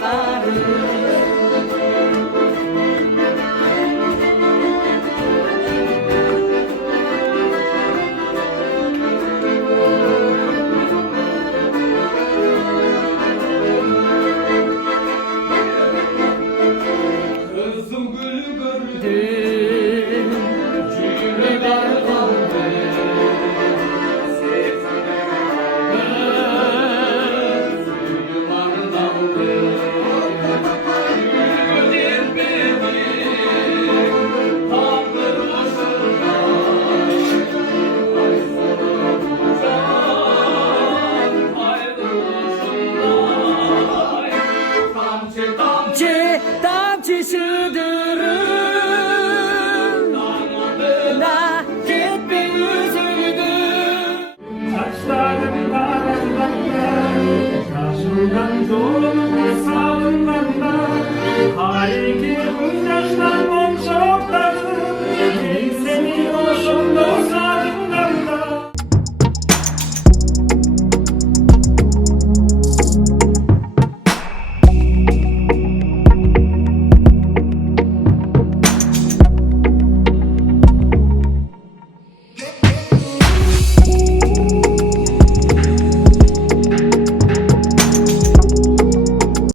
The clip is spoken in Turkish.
yolları. Kızım gülü gördüm, Dün cümleler kaldı. Suyuman daldı. Gülür beni, tatlı başında. Ay sana can, ayrılışında. Tamçı tamçı. damcı şıdırım da gitme üzüldüm. Saçlarım parıldaktı, karşımdan doğru